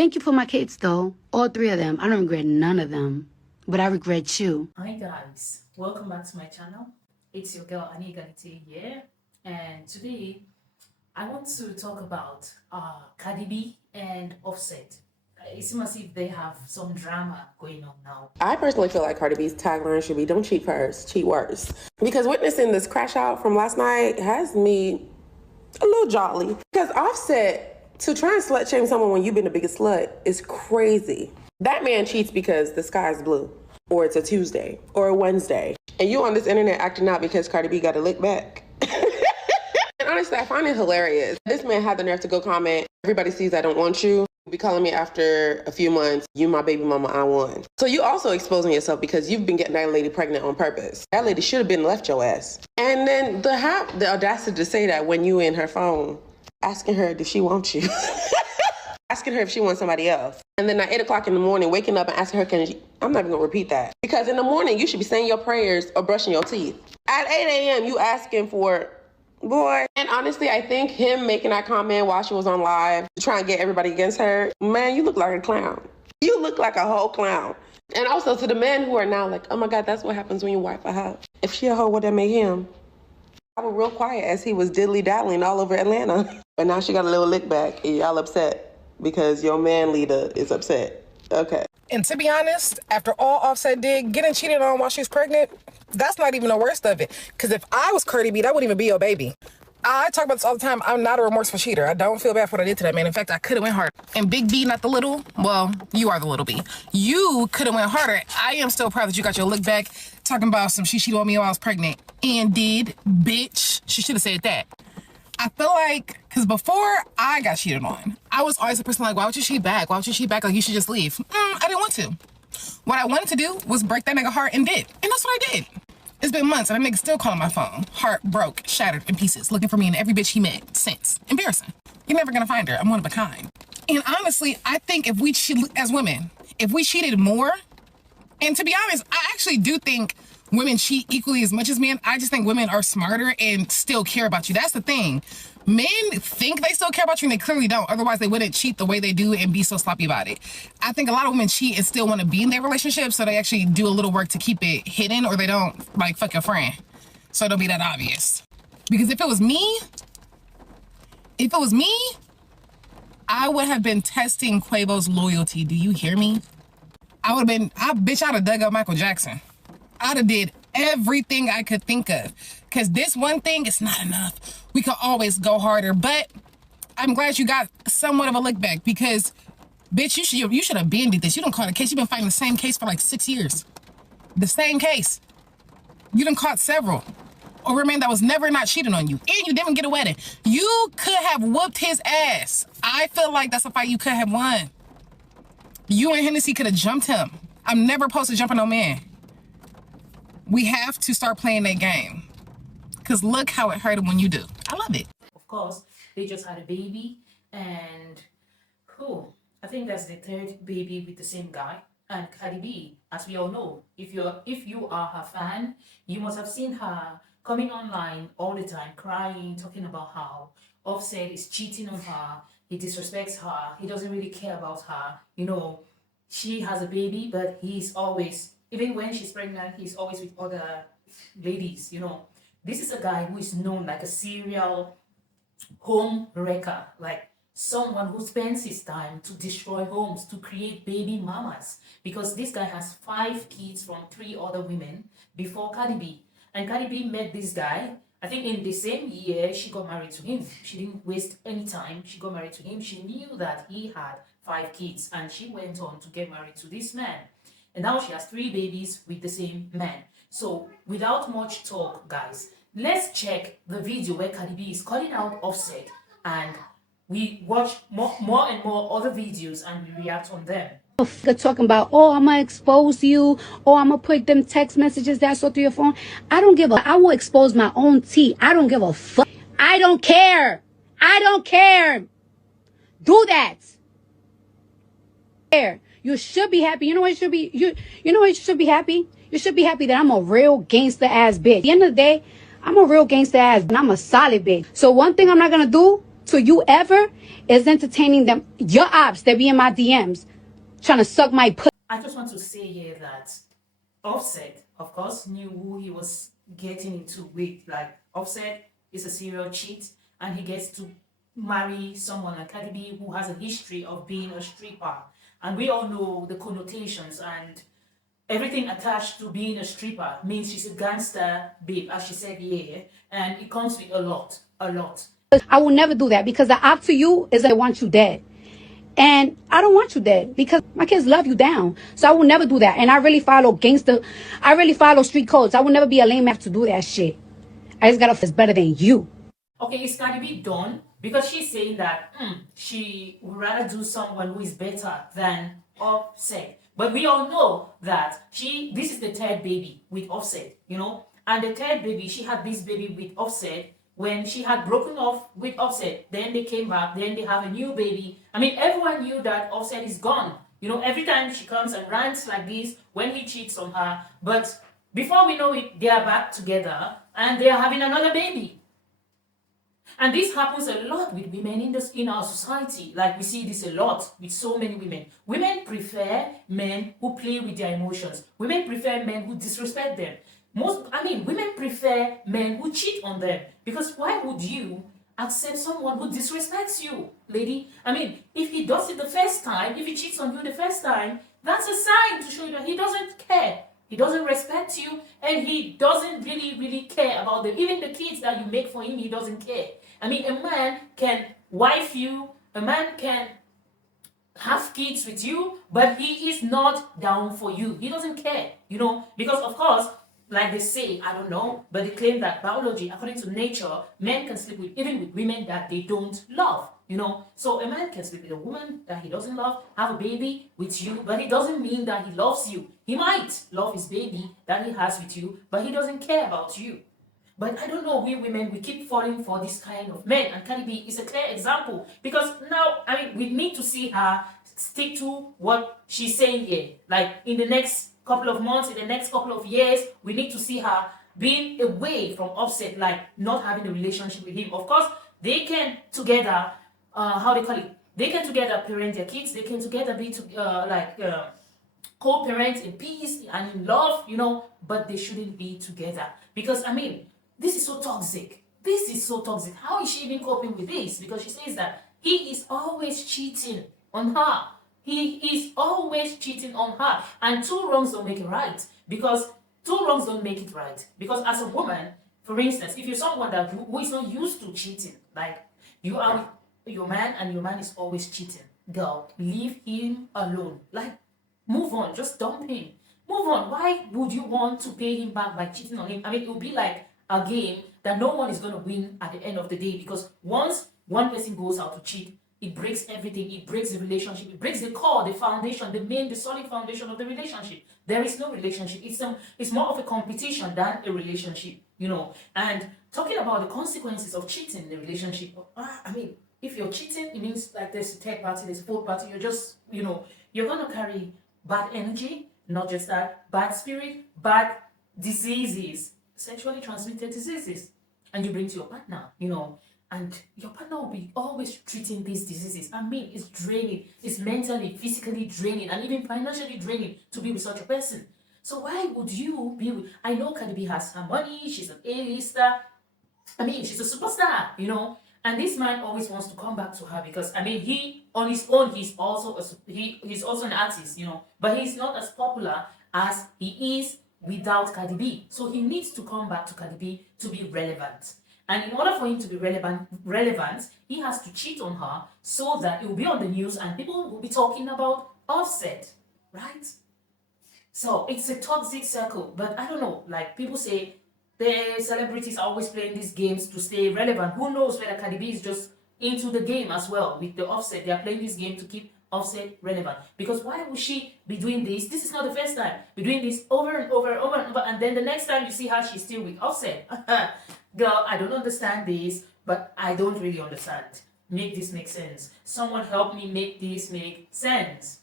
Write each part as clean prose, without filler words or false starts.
Thank you for my kids, though. All three of them. I don't regret none of them. But I regret you. Hi guys, welcome back to my channel. It's your girl Aniganite here, and today I want to talk about Cardi B and Offset. It seems as if they have some drama going on now. I personally feel like Cardi B's tagline should be "Don't cheat first, cheat worse." Because witnessing this crash out from last night has me a little jolly. Because Offset, to try and slut shame someone when you've been the biggest slut is crazy. That man cheats because the sky is blue, or it's a Tuesday, or a Wednesday. And you on this internet acting out because Cardi B got a lick back. And honestly, I find it hilarious. This man had the nerve to go comment, "Everybody sees I don't want you. Be calling me after a few months. You my baby mama, I won." So you also exposing yourself because you've been getting that lady pregnant on purpose. That lady should have been left your ass. And then the audacity to say that when you in her phone, asking her, does she want you? Asking her if she wants somebody else. And then at 8 o'clock in the morning, waking up and asking her, I'm not even gonna repeat that. Because in the morning, you should be saying your prayers or brushing your teeth. At 8 a.m., you asking for, boy. And honestly, I think him making that comment while she was on live to try and get everybody against her, man, you look like a clown. You look like a whole clown. And also to the men who are now like, oh my God, that's what happens when you wife a hoe. If she a hoe, what that make him? I was real quiet as he was diddly-daddling all over Atlanta. But now she got a little lick back and y'all upset because your man leader is upset. Okay. And to be honest, after all Offset did, getting cheated on while she's pregnant, that's not even the worst of it. Because if I was Cardi B, that wouldn't even be your baby. I talk about this all the time. I'm not a remorseful cheater. I don't feel bad for what I did to that man. In fact, I could have went harder. And Big B, not the little, well, you are the little B. You could have went harder. I am still proud that you got your look back talking about some she cheated on me while I was pregnant. And did, bitch. She should have said that. I feel like, because before I got cheated on, I was always the person like, why would you cheat back? Why would you cheat back? Like, you should just leave. I didn't want to. What I wanted to do was break that nigga heart and did. And that's what I did. It's been months and that nigga still calling my phone. Heart broke, shattered in pieces, looking for me and every bitch he met since. Embarrassing. You're never gonna find her. I'm one of a kind. And honestly, I think if we, as women, if we cheated more, and to be honest, I actually do think women cheat equally as much as men. I just think women are smarter and still care about you. That's the thing. Men think they still care about you and they clearly don't. Otherwise, they wouldn't cheat the way they do and be so sloppy about it. I think a lot of women cheat and still want to be in their relationship, so they actually do a little work to keep it hidden, or they don't, like, fuck your friend. So it don't be that obvious. Because if it was me, I would have been testing Quavo's loyalty. Do you hear me? I would have been, I'd have dug up Michael Jackson. I'd have did everything I could think of. Because this one thing is not enough. We could always go harder. But I'm glad you got somewhat of a look back. Because, bitch, you should have been did this. You done caught a case. You've been fighting the same case for like 6 years. The same case. You done caught several. Over a man that was never not cheating on you. And you didn't get a wedding. You could have whooped his ass. I feel like that's a fight you could have won. You and Hennessy could have jumped him. I'm never supposed to jump on no man. We have to start playing that game. Because look how it hurt him when you do. I love it. Of course, they just had a baby, and I think that's the third baby with the same guy. And Cardi B, as we all know, if you are her fan, you must have seen her coming online all the time, crying, talking about how Offset is cheating on her, he disrespects her, he doesn't really care about her. You know, she has a baby, but he's always, even when she's pregnant, he's always with other ladies, you know. This is a guy who is known like a serial home wrecker, like someone who spends his time to destroy homes, to create baby mamas. Because this guy has 5 kids from 3 other women before Cardi B. And Cardi B met this guy, I think in the same year she got married to him. She didn't waste any time. She got married to him. She knew that he had 5 kids and she went on to get married to this man. And now she has 3 babies with the same man. So without much talk, guys, let's check the video where Cardi B is calling out Offset, and we watch more and more other videos and we react on them. Talking about, oh, I'm gonna expose you, or I'm gonna put them text messages that I saw through your phone. I don't give a, I will expose my own tea. I don't give a fuck. I don't care. I don't care. Do that. You should be happy. You know what you should be? You know what you should be happy? You should be happy that I'm a real gangster ass bitch. At the end of the day, I'm a real gangster ass, and I'm a solid bitch. So one thing I'm not gonna do So you ever is entertaining them, your ops that be in my DMs, trying to suck my pussy. I just want to say here that Offset, of course, knew who he was getting into with. Like, Offset is a serial cheat, and he gets to marry someone like Cardi B who has a history of being a stripper. And we all know the connotations and everything attached to being a stripper means she's a gangster babe, as she said, yeah. And it comes with a lot, a lot. I will never do that because the op to you is I want you dead. And I don't want you dead because my kids love you down. So I will never do that. And I really follow gangster. I really follow street codes. I will never be a lame ass to do that shit. I just gotta feel better than you. Okay, is Cardi B done? Because she's saying that she would rather do someone who is better than Offset. But we all know that this is the third baby with Offset, you know? And the third baby, she had this baby with Offset when she had broken off with Offset. Then they came back, then they have a new baby. I mean, everyone knew that Offset is gone. You know, every time she comes and rants like this when he cheats on her. But before we know it, they are back together and they are having another baby. And this happens a lot with women in our society. Like, we see this a lot with so many women. Women prefer men who play with their emotions. Women prefer men who disrespect them. Women prefer men who cheat on them. Because why would you accept someone who disrespects you, lady? I mean, if he does it the first time, if he cheats on you the first time, that's a sign to show you that he doesn't care. He doesn't respect you, and he doesn't really care about them. Even the kids that you make for him, he doesn't care. I mean, a man can wife you, a man can have kids with you, but he is not down for you. He doesn't care, you know, because of course, like they say, I don't know, but they claim that biology, according to nature, men can sleep with, even with women that they don't love, you know. So a man can sleep with a woman that he doesn't love, have a baby with you, but it doesn't mean that he loves you. He might love his baby that he has with you, but he doesn't care about you. But I don't know, we women, we keep falling for this kind of men, and Cardi B is a clear example. Because now, I mean, we need to see her stick to what she's saying here. Like, in the next couple of months, in the next couple of years, we need to see her being away from Offset, like not having a relationship with him. Of course, they can together, they can together parent their kids, they can together be co-parents in peace and in love, you know, but they shouldn't be together. Because, I mean, this is so toxic. This is so toxic. How is she even coping with this? Because she says that he is always cheating on her. He is always cheating on her. And two wrongs don't make it right. Because two wrongs don't make it right. Because as a woman, for instance, if you're someone who is not used to cheating, like you are with your man and your man is always cheating, girl, leave him alone. Like, move on. Just dump him. Move on. Why would you want to pay him back by cheating on him? I mean, it would be like a game that no one is going to win at the end of the day, because once one person goes out to cheat, it breaks everything. It breaks the relationship. It breaks the core, the foundation, the solid foundation of the relationship. There is no relationship. It's more of a competition than a relationship, you know. And talking about the consequences of cheating in the relationship, I mean, if you're cheating, it means like there's a third party, there's a fourth party. You're just, you know, you're going to carry bad energy, not just that, bad spirit, bad diseases, sexually transmitted diseases, and you bring to your partner, you know, and your partner will be always treating these diseases. I mean, it's draining. It's mentally, physically draining, and even financially draining to be with such a person. So why would you be with... I know Cardi B has her money. She's an A-lister. I mean, she's a superstar, you know. And this man always wants to come back to her because, I mean, he, on his own, he's also an artist, you know. But he's not as popular as he is without Cardi B. So he needs to come back to Cardi B to be relevant. And in order for him to be relevant, he has to cheat on her so that it will be on the news and people will be talking about Offset, right? So it's a toxic circle. But I don't know, like people say, the celebrities are always playing these games to stay relevant. Who knows whether Cardi B is just into the game as well with the Offset. They are playing this game to keep Offset relevant. Because why would she be doing this? This is not the first time. Be doing this over and over and over and over. And then the next time you see her, she's still with Offset. Girl, I don't understand this, but I don't really understand. Make this make sense. Someone help me make this make sense.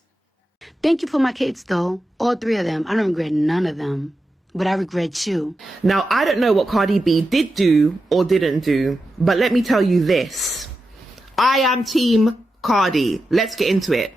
Thank you for my kids, though. All three of them. I don't regret none of them. But I regret you. Now, I don't know what Cardi B did do or didn't do, but let me tell you this. I am team Cardi. Let's get into it.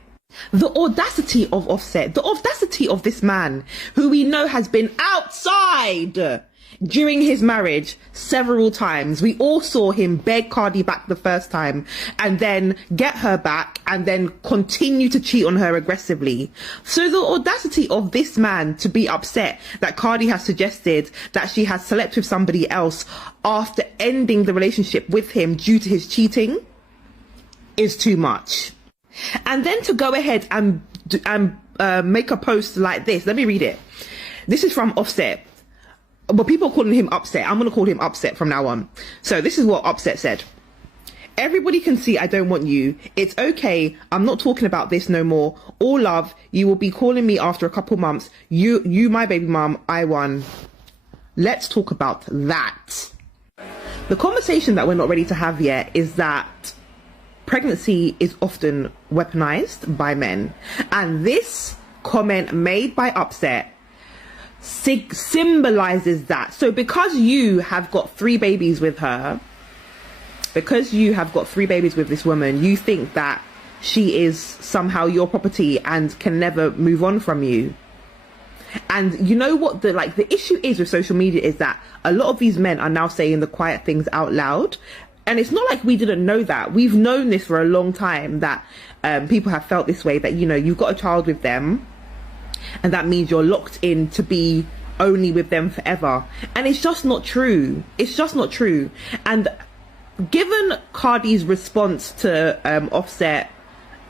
The audacity of Offset, the audacity of this man who we know has been outside during his marriage several times. We all saw him beg Cardi back the first time and then get her back and then continue to cheat on her aggressively. So the audacity of this man to be upset that Cardi has suggested that she has slept with somebody else after ending the relationship with him due to his cheating is too much. And then to go ahead and make a post like this. Let me read it. This is from Offset. But people are calling him Upset. I'm going to call him Upset from now on. So this is what Upset said. Everybody can see I don't want you. It's okay. I'm not talking about this no more. All love. You will be calling me after a couple months. You my baby mom. I won. Let's talk about that. The conversation that we're not ready to have yet is that pregnancy is often weaponized by men. And this comment made by Upset symbolizes that. So because you have got 3 babies with her, because you have got 3 babies with this woman, you think that she is somehow your property and can never move on from you. And you know what the issue is with social media is that a lot of these men are now saying the quiet things out loud. And it's not like we didn't know that. We've known this for a long time, that people have felt this way, that, you know, you've got a child with them and that means you're locked in to be only with them forever. And it's just not true. It's just not true. And given Cardi's response to Offset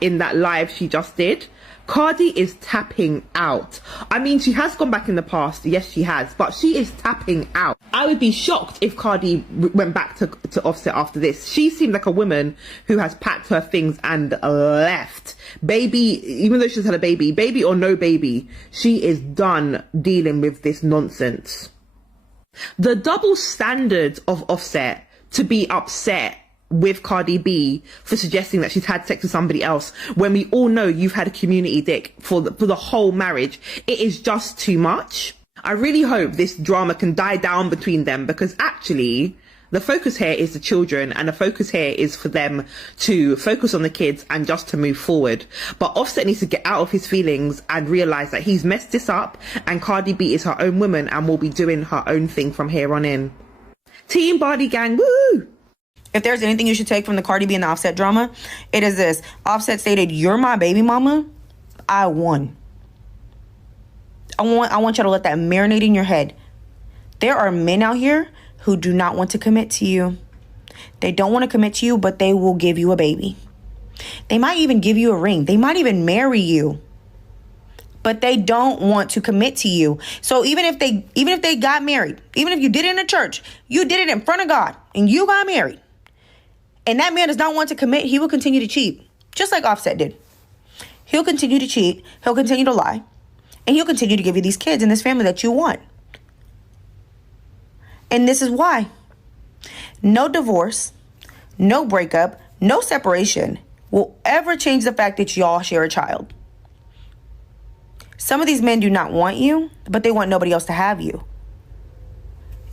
in that live she just did, Cardi is tapping out. I mean, she has gone back in the past. Yes, she has. But she is tapping out. I would be shocked if Cardi went back to Offset after this. She seemed like a woman who has packed her things and left. Baby, even though she's had a baby or no baby, she is done dealing with this nonsense. The double standard of Offset to be upset with Cardi B for suggesting that she's had sex with somebody else when we all know you've had a community dick for the whole marriage. It is just too much. I really hope this drama can die down between them, because actually the focus here is the children, and the focus here is for them to focus on the kids and just to move forward. But Offset needs to get out of his feelings and realize that he's messed this up, and Cardi B is her own woman and will be doing her own thing from here on in. Team Body Gang, woo! If there's anything you should take from the Cardi B and the Offset drama, it is this. Offset stated, "You're my baby mama. I won." I want you to let that marinate in your head. There are men out here who do not want to commit to you. They don't want to commit to you, but they will give you a baby. They might even give you a ring. They might even marry you. But they don't want to commit to you. So even if they got married, even if you did it in a church, you did it in front of God and you got married, and that man does not want to commit, he will continue to cheat, just like Offset did. He'll continue to cheat. He'll continue to lie. And he'll continue to give you these kids and this family that you want. And this is why. No divorce, no breakup, no separation will ever change the fact that y'all share a child. Some of these men do not want you, but they want nobody else to have you.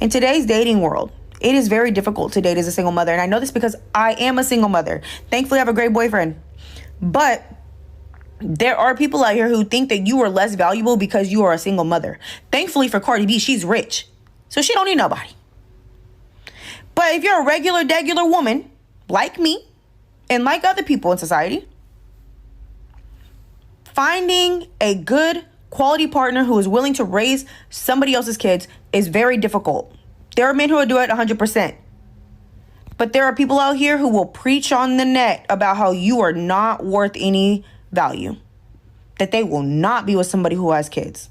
In today's dating world, it is very difficult to date as a single mother. And I know this because I am a single mother. Thankfully, I have a great boyfriend. But there are people out here who think that you are less valuable because you are a single mother. Thankfully for Cardi B, she's rich. So she don't need nobody. But if you're a degular woman, like me, and like other people in society, finding a good quality partner who is willing to raise somebody else's kids is very difficult. There are men who will do it 100%. But there are people out here who will preach on the net about how you are not worth any value, that they will not be with somebody who has kids.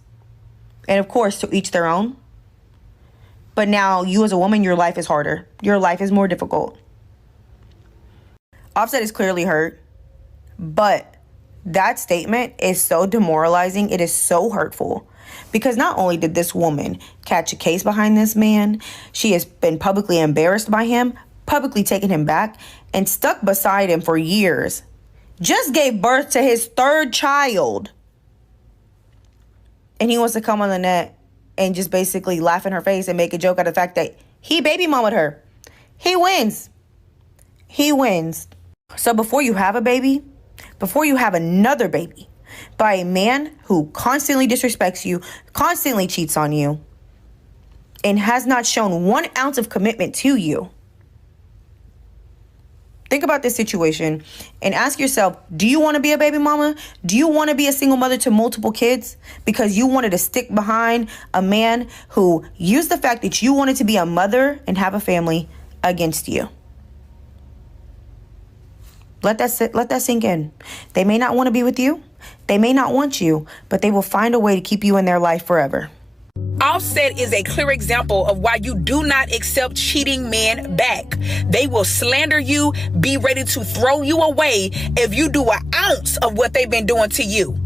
And of course, to each their own. But now you as a woman, your life is harder. Your life is more difficult. Offset is clearly hurt, but that statement is so demoralizing. It is so hurtful, because not only did this woman catch a case behind this man, she has been publicly embarrassed by him, publicly taken him back, and stuck beside him for years. Just gave birth to his 3rd child. And he wants to come on the net and just basically laugh in her face and make a joke out of the fact that he baby mamaed her. He wins. He wins. So before you have a baby, before you have another baby by a man who constantly disrespects you, constantly cheats on you, and has not shown 1 ounce of commitment to you, think about this situation and ask yourself, do you want to be a baby mama? Do you want to be a single mother to multiple kids because you wanted to stick behind a man who used the fact that you wanted to be a mother and have a family against you? Let that sink in. They may not want to be with you. They may not want you, but they will find a way to keep you in their life forever. Offset is a clear example of why you do not accept cheating men back. They will slander you, be ready to throw you away if you do an ounce of what they've been doing to you.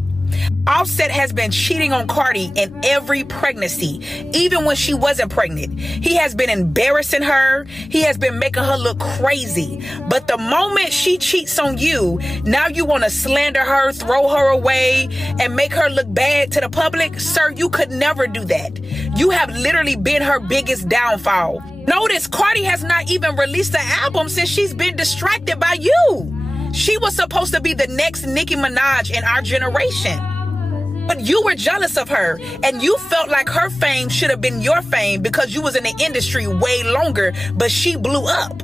Offset has been cheating on Cardi in every pregnancy, even when she wasn't pregnant. He has been embarrassing her. He has been making her look crazy. But the moment she cheats on you, now you want to slander her, throw her away, and make her look bad to the public? Sir, you could never do that. You have literally been her biggest downfall. Notice Cardi has not even released the album since she's been distracted by you. She was supposed to be the next Nicki Minaj in our generation. But you were jealous of her, and you felt like her fame should have been your fame because you was in the industry way longer, but she blew up.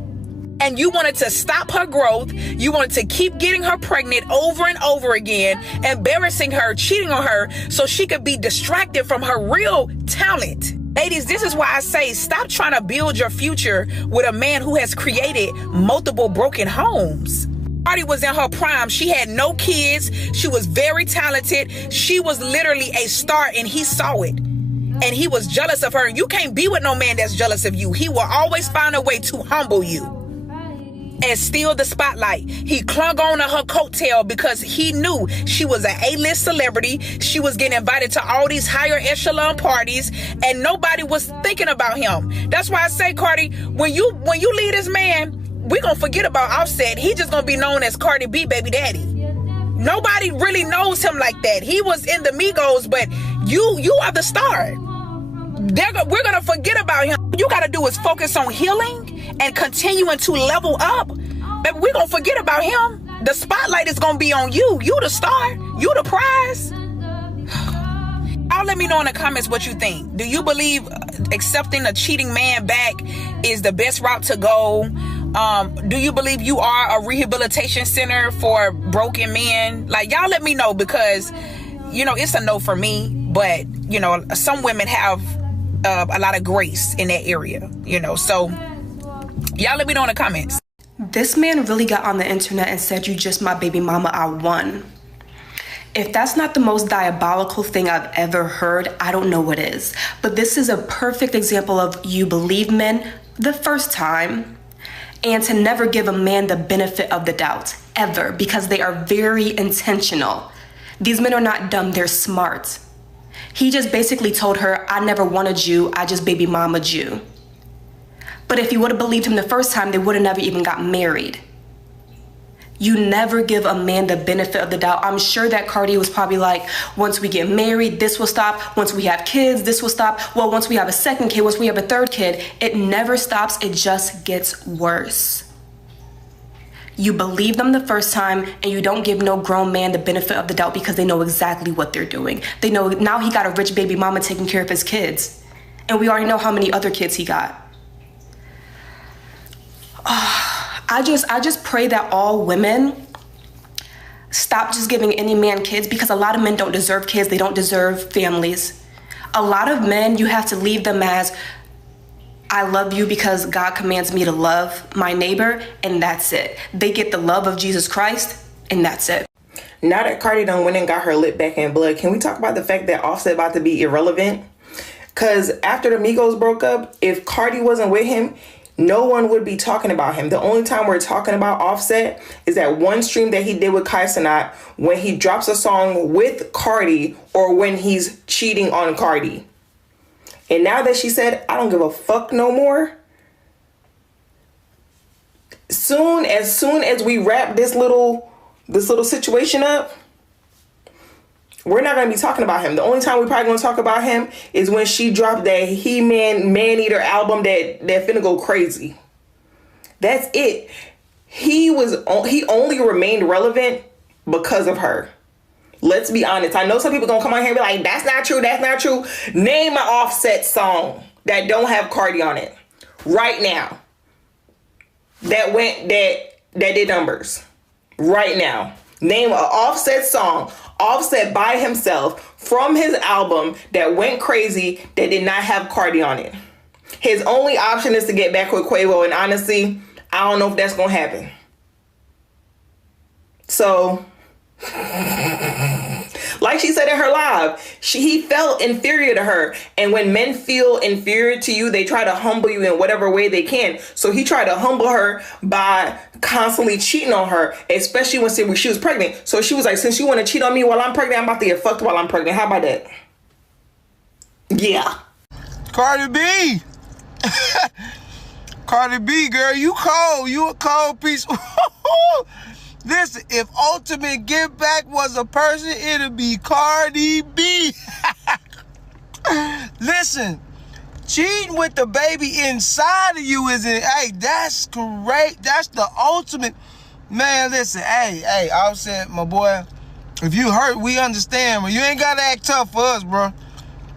And you wanted to stop her growth. You wanted to keep getting her pregnant over and over again, embarrassing her, cheating on her, so she could be distracted from her real talent. Ladies, this is why I say stop trying to build your future with a man who has created multiple broken homes. Cardi was in her prime. She had no kids. She was very talented. She was literally a star, and he saw it. And he was jealous of her. You can't be with no man that's jealous of you. He will always find a way to humble you and steal the spotlight. He clung on to her coattail because he knew she was an A-list celebrity. She was getting invited to all these higher echelon parties, and nobody was thinking about him. That's why I say, Cardi, when you leave this man, we gonna forget about Offset. He just gonna be known as Cardi B baby daddy. Nobody really knows him like that. He was in the Migos, but you are the star. We're gonna forget about him. What you gotta do is focus on healing and continuing to level up. But we're gonna forget about him. The spotlight is gonna be on you. You the star. You the prize. Y'all let me know in the comments what you think. Do you believe accepting a cheating man back is the best route to go? Do you believe you are a rehabilitation center for broken men? Like, y'all let me know, because, you know, it's a no for me. But, you know, some women have a lot of grace in that area, you know. So y'all let me know in the comments. This man really got on the internet and said, "You just my baby mama, I won." If that's not the most diabolical thing I've ever heard, I don't know what is. But this is a perfect example of you believe men the first time, and to never give a man the benefit of the doubt, ever, because they are very intentional. These men are not dumb, they're smart. He just basically told her, "I never wanted you, I just baby mamaed you." But if you would have believed him the first time, they would have never even got married. You never give a man the benefit of the doubt. I'm sure that Cardi was probably like, once we get married, this will stop. Once we have kids, this will stop. Well, once we have a second kid, once we have a third kid, it never stops. It just gets worse. You believe them the first time, and you don't give no grown man the benefit of the doubt because they know exactly what they're doing. They know now he got a rich baby mama taking care of his kids. And we already know how many other kids he got. I just pray that all women stop just giving any man kids, because a lot of men don't deserve kids. They don't deserve families. A lot of men, you have to leave them as, "I love you because God commands me to love my neighbor," and that's it. They get the love of Jesus Christ, and that's it. Now that Cardi done went and got her lip back in blood, can we talk about the fact that Offset about to be irrelevant? Because after the Migos broke up, if Cardi wasn't with him, no one would be talking about him. The only time we're talking about Offset is that one stream that he did with Kai Cenat when he drops a song with Cardi, or when he's cheating on Cardi. And now that she said, "I don't give a fuck no more," as soon as we wrap this little situation up, we're not going to be talking about him. The only time we're probably going to talk about him is when she dropped that He-Man Man-Eater album that finna go crazy. That's it. he only remained relevant because of her. Let's be honest. I know some people gonna come on here and be like, that's not true, that's not true. Name an Offset song that don't have Cardi on it right now. That did numbers. Right now. Name an Offset song, Offset by himself from his album that went crazy that did not have Cardi on it. His only option is to get back with Quavo, and honestly, I don't know if that's gonna happen. So, like she said in her live, he felt inferior to her. And when men feel inferior to you, they try to humble you in whatever way they can. So he tried to humble her by constantly cheating on her, especially when she was pregnant. So she was like, since you want to cheat on me while I'm pregnant, I'm about to get fucked while I'm pregnant. How about that? Yeah. Cardi B. Cardi B, girl, you cold. You a cold piece. Listen, if Ultimate Get Back was a person, it'd be Cardi B. Listen, cheating with the baby inside of you hey, that's great. That's the ultimate. Man, listen, hey, Offset, my boy, if you hurt, we understand, but you ain't gotta act tough for us, bro.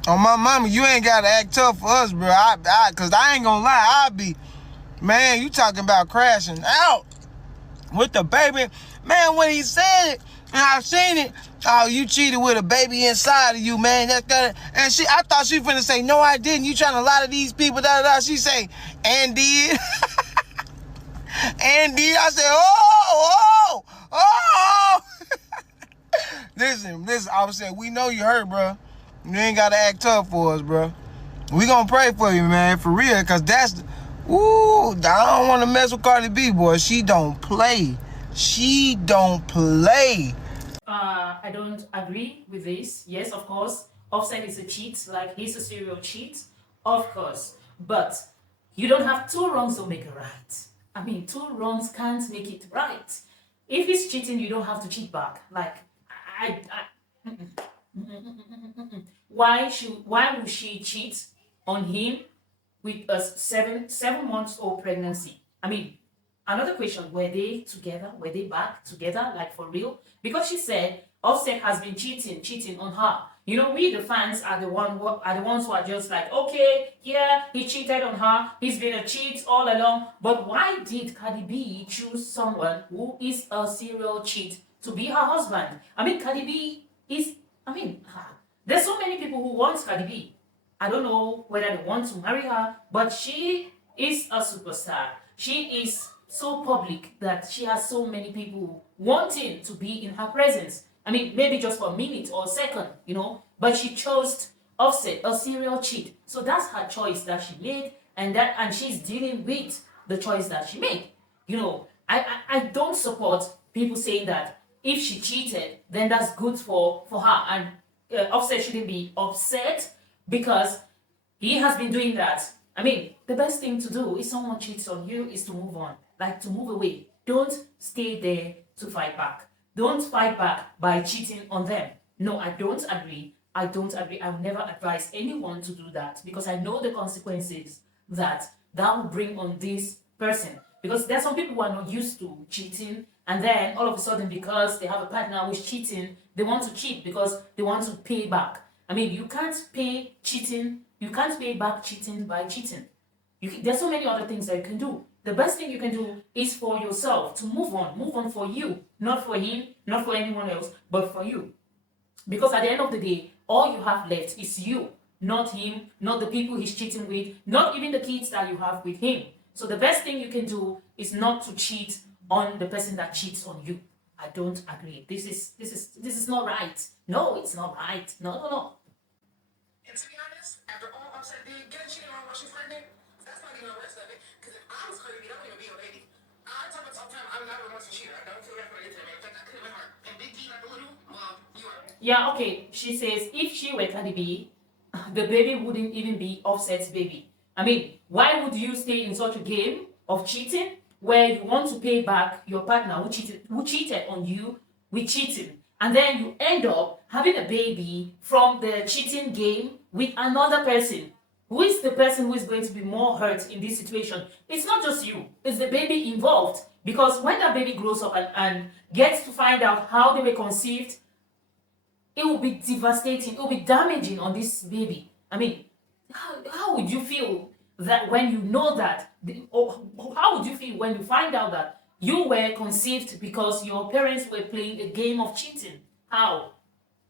On my mama, you ain't gotta act tough for us, bro. Cause I ain't gonna lie, I be, man, you talking about crashing out with the baby. Man, when he said it, and I've seen it, oh, you cheated with a baby inside of you, man. That's got it. And I thought she was finna say, no, I didn't. You trying to lie to these people, da-da-da. She say, and did. And did. I said, oh. Listen, I was saying, we know you hurt, bro. You ain't gotta act tough for us, bro. We gonna pray for you, man, for real, cause that's, I don't wanna mess with Cardi B, boy. She don't play. She don't play. I don't agree with this. Yes, of course, Offset is a cheat, like he's a serial cheat, of course. But you don't have two wrongs to make it right. I mean, two wrongs can't make it right. If he's cheating, you don't have to cheat back. Like, why would she cheat on him with a 7 months old pregnancy? I mean, another question, were they together? Were they back together, like for real? Because she said Offset has been cheating on her. You know, we the fans are the ones who are just like, okay, yeah, he cheated on her. He's been a cheat all along. But why did Cardi B choose someone who is a serial cheat to be her husband? I mean, Cardi B is, there's so many people who want Cardi B. I don't know whether they want to marry her, but she is a superstar. She is so public that she has so many people wanting to be in her presence. I mean, maybe just for a minute or a second, you know, but she chose Offset, a serial cheat. So that's her choice that she made, and she's dealing with the choice that she made. You know, I don't support people saying that if she cheated, then that's good for her, and Offset shouldn't be upset because he has been doing that. I mean, the best thing to do if someone cheats on you is to move on, like to move away. Don't stay there to fight back. Don't fight back by cheating on them. No, I don't agree. I will never advise anyone to do that because I know the consequences that will bring on this person. Because there's some people who are not used to cheating, and then all of a sudden, because they have a partner who's cheating, they want to cheat because they want to pay back. I mean, you can't pay back cheating by cheating. There's so many other things that you can do. The best thing you can do is for yourself to move on for you, not for him, not for anyone else, but for you. Because at the end of the day, all you have left is you, not him, not the people he's cheating with, not even the kids that you have with him. So the best thing you can do is not to cheat on the person that cheats on you. I don't agree. This is not right. No, it's not right. No. And to be honest, after all Offset did, getting cheated on while she's pregnant, that's not even the worst of it. Because if I was Cardi B, that wouldn't even be a baby. I talk about all the time, I'm not a remorseful cheater. I don't feel bad for it today. In fact, I could have been hurt. And Big D, like a little, well, you are. Yeah, okay. She says if she were Cardi B, the baby wouldn't even be Offset's baby. I mean, why would you stay in such a game of cheating where you want to pay back your partner who cheated on you with cheating, and then you end up having a baby from the cheating game with another person? Who is the person who is going to be more hurt in this situation? It's not just you, it's the baby involved. Because when that baby grows up and gets to find out how they were conceived, it will be devastating, it will be damaging on this baby. I mean, how would you feel that when you know that? Or how would you feel when you find out that you were conceived because your parents were playing a game of cheating? How?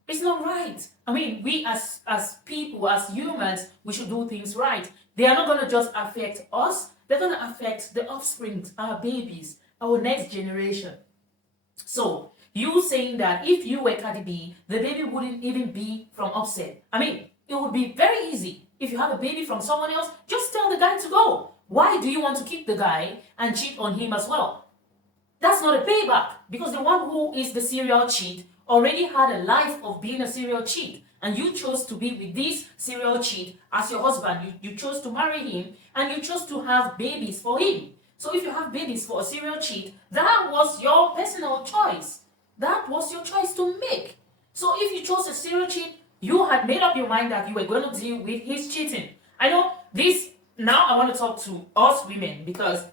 It's not right. I mean, we as people, as humans, we should do things right. They are not going to just affect us. They're going to affect the offspring, our babies, our next generation. So, you saying that if you were Cardi B, the baby wouldn't even be from Offset. I mean, it would be very easy. If you have a baby from someone else, just tell the guy to go. Why do you want to keep the guy and cheat on him as well? That's not a payback, because the one who is the serial cheat already had a life of being a serial cheat, and you chose to be with this serial cheat as your husband. You chose to marry him, and you chose to have babies for him. So if you have babies for a serial cheat, that was your personal choice. That was your choice to make. So if you chose a serial cheat, you had made up your mind that you were going to deal with his cheating. I know this, now I want to talk to us women, because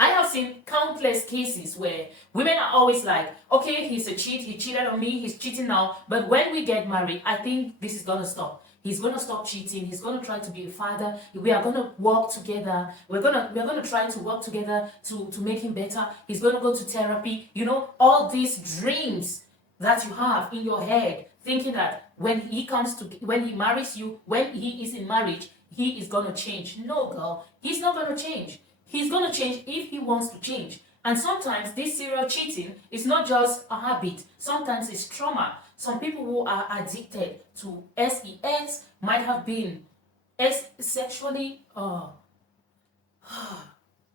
I have seen countless cases where women are always like, okay, he's a cheat, he cheated on me, he's cheating now, but when we get married, I think this is going to stop. He's going to stop cheating, he's going to try to be a father, we are going to work together, we're going to try to work together to make him better, he's going to go to therapy, you know, all these dreams that you have in your head, thinking that when he marries you, when he is in marriage, he is going to change. No, girl, he's not going to change. He's going to change if he wants to change. And sometimes this serial cheating is not just a habit. Sometimes it's trauma. Some people who are addicted to sex might have been sexually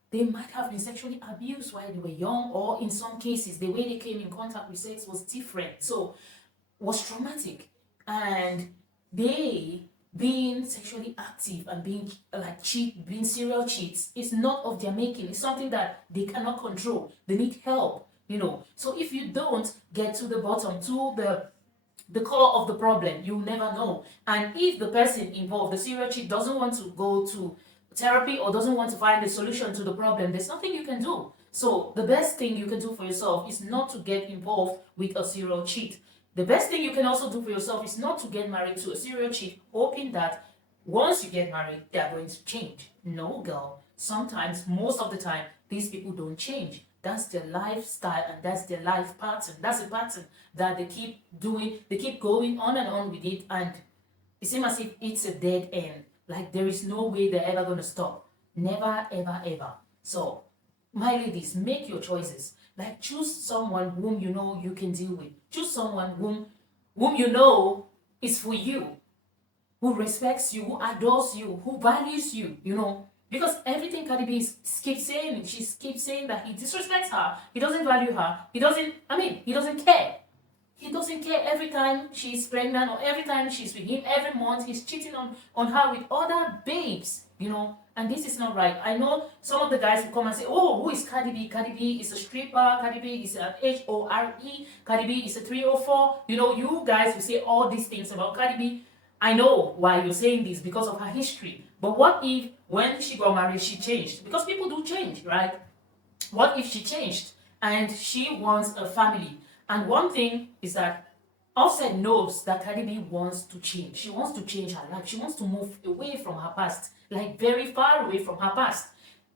they might have been sexually abused while they were young, or in some cases the way they came in contact with sex was different, so was traumatic. And they being sexually active and being being serial cheats is not of their making. It's something that they cannot control. They need help, you know. So if you don't get to the bottom, to the core of the problem, you'll never know. And if the person involved, the serial cheat, doesn't want to go to therapy or doesn't want to find a solution to the problem, there's nothing you can do. So the best thing you can do for yourself is not to get involved with a serial cheat. The best thing you can also do for yourself is not to get married to a serial cheat, hoping that once you get married, they're going to change. No, girl. Sometimes, most of the time, these people don't change. That's their lifestyle and that's their life pattern. That's a pattern that they keep doing. They keep going on and on with it, and it seems as if it's a dead end. Like there is no way they're ever going to stop. Never, ever, ever. So, my ladies, make your choices. Like, choose someone whom you know you can deal with. Choose someone whom you know is for you, who respects you, who adores you, who values you, you know. Because everything Cardi B keeps saying, she keeps saying that he disrespects her, he doesn't value her, he doesn't care. He doesn't care every time she's pregnant or every time she's with him, every month he's cheating on her with other babes, you know. And this is not right. I know some of the guys will come and say, oh, who is Cardi B? Cardi B is a stripper. Cardi B is an HORE. Cardi B is a 304. You know, you guys will say all these things about Cardi B. I know why you're saying this, because of her history. But what if when she got married, she changed? Because people do change, right? What if she changed and she wants a family? And one thing is that Offset knows that Cardi B wants to change. She wants to change her life. She wants to move away from her past, like very far away from her past.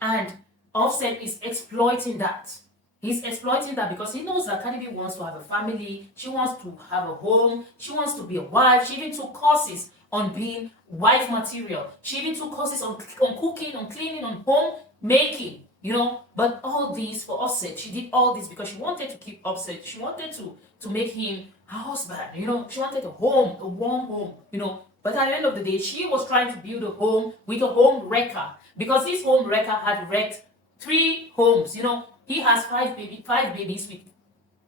And Offset is exploiting that. He's exploiting that because he knows that Cardi B wants to have a family. She wants to have a home. She wants to be a wife. She even took courses on being wife material. She even took courses on cooking, on cleaning, on home making. You know, but all these for Offset. She did all this because she wanted to keep Offset. She wanted to make him her husband. You know, she wanted a home, a warm home, you know. But at the end of the day, she was trying to build a home with a home wrecker, because this home wrecker had wrecked 3 homes. You know, he has 5 babies with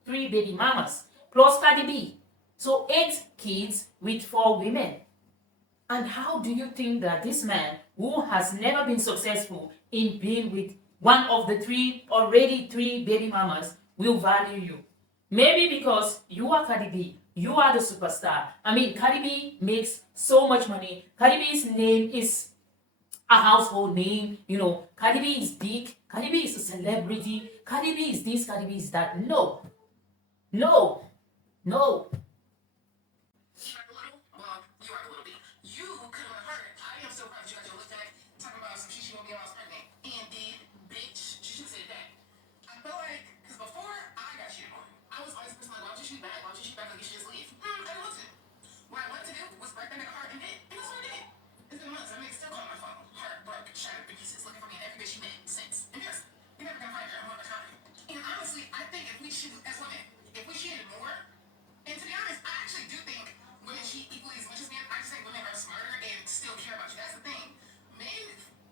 3 baby mamas, plus Cardi B. So 8 kids with 4 women. And how do you think that this man, who has never been successful in being with one of the 3 baby mamas, will value you? Maybe because you are Cardi B, You are the superstar. I mean, Cardi B makes so much money. Cardi B's name is a household name. You know, Cardi B is big. Cardi B is a celebrity. Cardi B is this, Cardi B is that. No. No. No.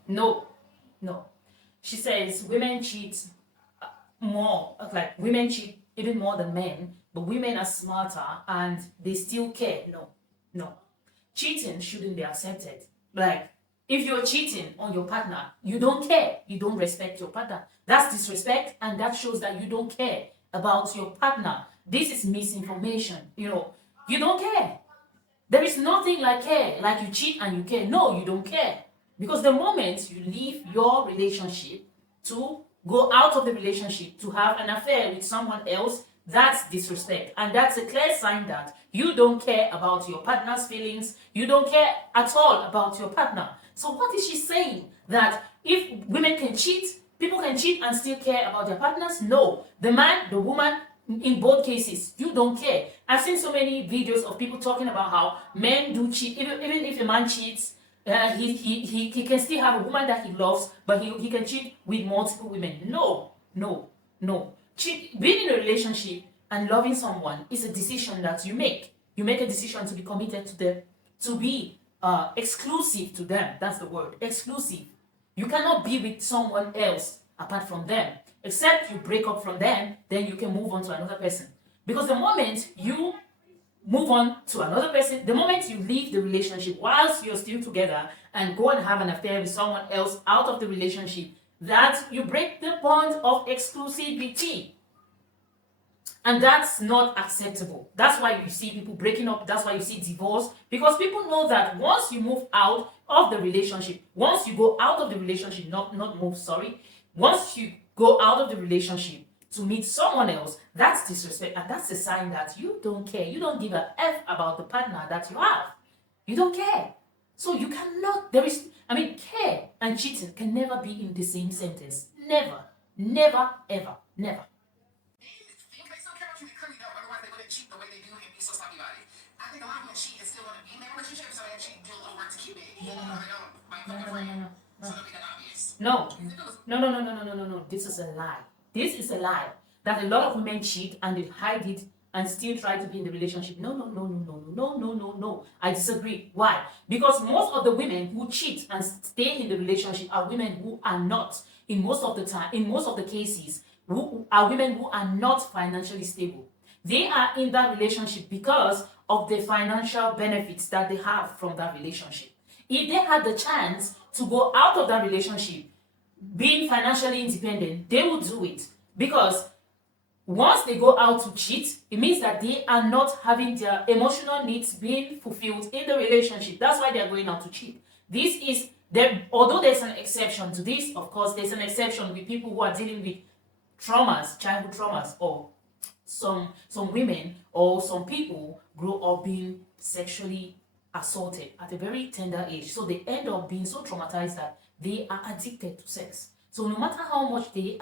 No, no. She says women cheat more, like women cheat even more than men, but women are smarter and they still care. No, no. Cheating shouldn't be accepted. Like, if you're cheating on your partner, you don't care. You don't respect your partner. That's disrespect, and that shows that you don't care about your partner. This is misinformation. You know, you don't care. There is nothing like care, like you cheat and you care. No, you don't care. Because the moment you leave your relationship to go out of the relationship to have an affair with someone else, that's disrespect. And that's a clear sign that you don't care about your partner's feelings. You don't care at all about your partner. So what is she saying? That if women can cheat, people can cheat and still care about their partners? No. The man, the woman, in both cases, you don't care. I've seen so many videos of people talking about how men do cheat. Even if a man cheats, he can still have a woman that he loves, but he can cheat with multiple women. No, no, no. Being in a relationship and loving someone is a decision that you make. You make a decision to be committed to them, to be exclusive to them. That's the word, exclusive. You cannot be with someone else apart from them. Except you break up from them, then you can move on to another person. Because the moment you move on to another person, the moment you leave the relationship whilst you're still together and go and have an affair with someone else out of the relationship, that you break the bond of exclusivity. And that's not acceptable. That's why you see people breaking up. That's why you see divorce. Because people know that once you move out of the relationship, once you go out of the relationship, once you go out of the relationship to meet someone else, that's disrespect, and that's a sign that you don't care. You don't give a F about the partner that you have. You don't care. So you cannot, care and cheating can never be in the same sentence. Never, never, ever, never. No. This is a lie. This is a lie. That a lot of women cheat and they hide it and still try to be in the relationship. No. I disagree. Why? Because most of the women who cheat and stay in the relationship are women who are not, in most of the cases, who are women who are not financially stable. They are in that relationship because of the financial benefits that they have from that relationship. If they had the chance to go out of that relationship being financially independent, they will do it. Because once they go out to cheat, it means that they are not having their emotional needs being fulfilled in the relationship. That's why they are going out to cheat. Although there's an exception to this, of course, there's an exception with people who are dealing with traumas, childhood traumas, or some women or some people grow up being sexually assaulted at a very tender age. So they end up being so traumatized that they are addicted to sex. So no matter how much they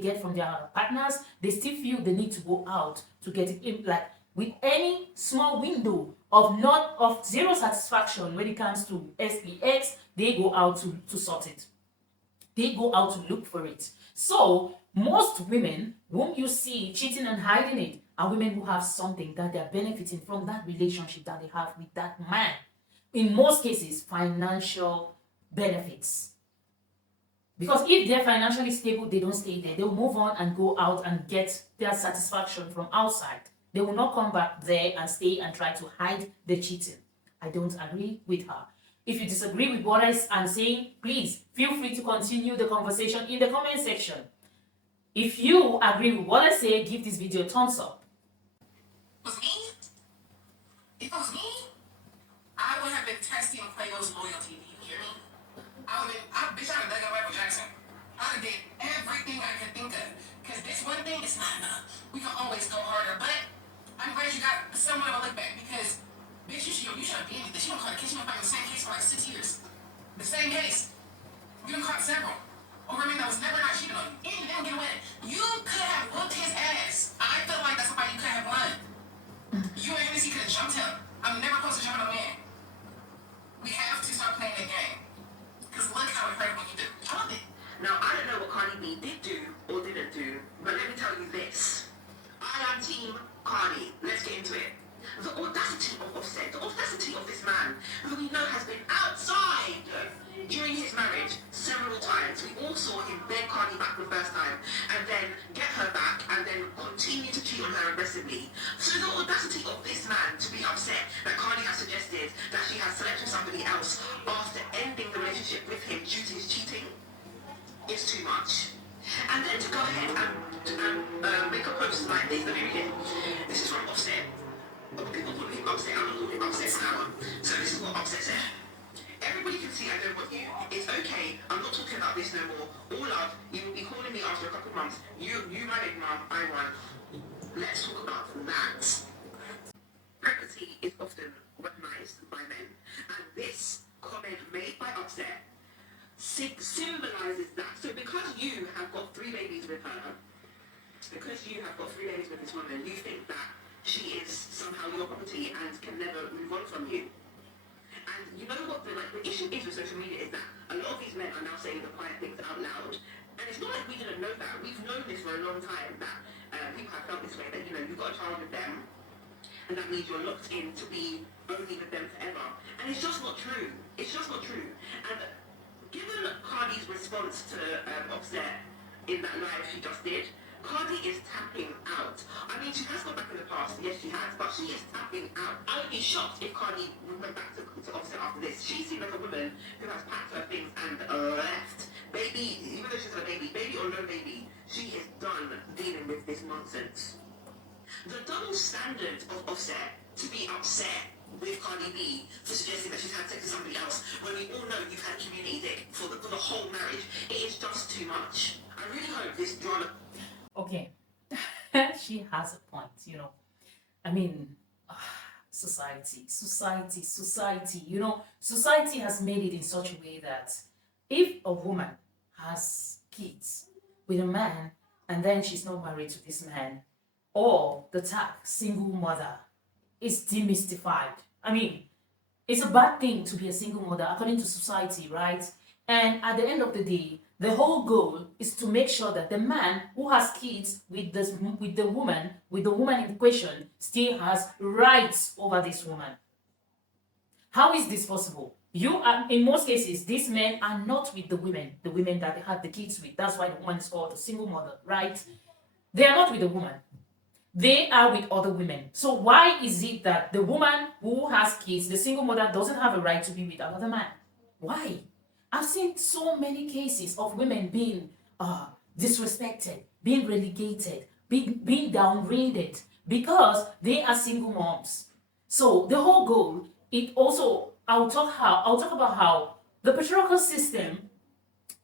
get from their partners, they still feel the need to go out to get it in, like with any small window of zero satisfaction when it comes to sex, they go out to sort it. They go out to look for it. So most women whom you see cheating and hiding it are women who have something that they're benefiting from that relationship that they have with that man. In most cases, financial benefits. Because if they're financially stable, they don't stay there. They'll move on and go out and get their satisfaction from outside. They will not come back there and stay and try to hide the cheating. I don't agree with her. If you disagree with what I'm saying, please feel free to continue the conversation in the comment section. If you agree with what I say, give this video a thumbs up. Was me? If it was me, I would have been testing Quavo's loyalty. Do you hear me? Bitch, I would have dug up Michael Jackson. I would have did everything I could think of. Because this one thing is not enough. We can always go harder. But I'm glad you got somewhat of a look back because, bitch, you should have been this. You don't call the case. You don't fight the same case for like 6 years. The same case. You done caught several. Over a man that was never not cheating on you. And you didn't get away. You could have whooped his ass. I feel like that's somebody you could have won. You and Hennessy could have jumped him. I'm never supposed to jump on a man. We have to start playing the game. Because look how incredible you did. I love it. Now, I don't know what Cardi B did do or didn't do, but let me tell you this. I am Team Cardi. Let's get into it. The audacity of Offset, the audacity of this man, who we know has been outside during his marriage several times. We all saw him beg Cardi back the first time, and then get her back, and then continue to cheat on her aggressively. So the audacity of this man to be upset that Cardi has suggested that she has slept with somebody else after ending the relationship with him due to his cheating is too much. And then to go ahead and make a post like this, let me read it. This is from Offset. People call him Upset. I'm not calling him Upset now. So this is what Upset said. Everybody can see I don't want you. It's okay. I'm not talking about this no more. All love. You will be calling me after a couple of months. You married, mom. I won. Let's talk about that. Pregnancy is often weaponized by men. And this comment made by Upset symbolizes that. So because you have got 3 babies with her, because you have got 3 babies with this woman, you think that she is somehow your property and can never move on from you. And you know what the issue is with social media is that a lot of these men are now saying the quiet things out loud. And it's not like we didn't know that. We've known this for a long time, that people have felt this way, that, you know, you've got a child with them, and that means you're locked in to be only with them forever. And it's just not true. It's just not true. And given Cardi's response to Offset in that live she just did, Cardi is tapping out. I mean, she has gone back in the past, yes she has, but she is tapping out. I would be shocked if Cardi went back to Offset after this. She seemed like a woman who has packed her things and left. Baby, even though she's got a baby or no baby, she is done dealing with this nonsense. The double standard of Offset to be upset with Cardi B for suggesting that she's had sex with somebody else when we all know you've had community dick for the whole marriage, it is just too much. I really hope this drama... Okay, she has a point, you know. I mean, society, you know, society has made it in such a way that if a woman has kids with a man and then she's not married to this man, or the tag single mother is demystified. I mean, it's a bad thing to be a single mother according to society, right? And at the end of the day, the whole goal is to make sure that the man who has kids with the woman in question still has rights over this woman. How is this possible? In most cases, these men are not with the women that they had the kids with. That's why the woman is called a single mother, right? They are not with the woman. They are with other women. So why is it that the woman who has kids, the single mother, doesn't have a right to be with another man? Why? I've seen so many cases of women being disrespected, being relegated, being downgraded because they are single moms. So the whole goal, I'll talk about how the patriarchal system